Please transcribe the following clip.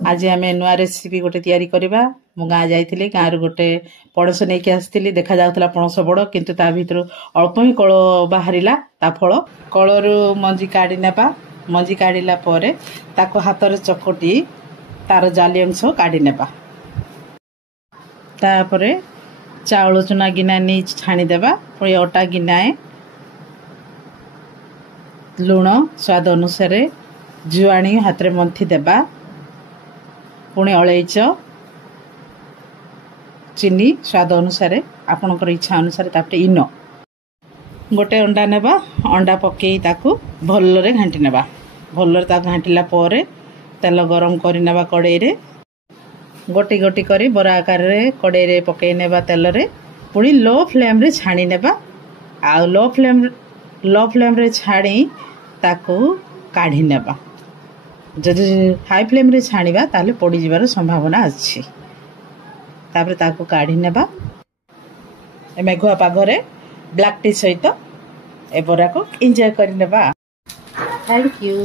आज आम नुआ रेसिपी गोटे तैयारी करवा मु गाँ जाइली गाँव गोटे पणस नहीं कि आसती देखा जाऊला पणस बड़ किंतु ता भीतर अल्प ही कल बाहरिला ता फल कलरू मंजी काढ़ी नेबा मंजी काढ़ला परे ताको हाथ रे चकटी तार जाली अंश काढ़ी नेबा तापरे चाउल चुना गिना नहीं छाणीदेबा पुणी अटा गिनाए लुण स्वाद अनुसार जुआणी हाथ में मंथी देबा पुणी अलैच चीनी स्वाद अनुसार आपणकर इच्छा अनुसार तापटे इनो गोटे अंडा नेबा अंडा पकई ताकू भल्ल घांटी नेबा भल्ल घांटिला परे तेल गरम करी नेबा कड़ाई रे गोटी गोटी करी बरा आकार रे कड़ाई रे पकई नेबा तेल रे पुणी लो फ्लेम रे छाणी नेबा आ लो फ्लेम रे छाड़ी ताकू काढ़ी नेबा जदि हाई फ्लेम रे छाणीबा ताले पड़ी जिबार संभावना अछि तापर ताकू काढ़ी नेबा ए मेघुआ पागरे ब्लैक टी सहित ए बरा को एंजॉय करि नेबा। Thank you.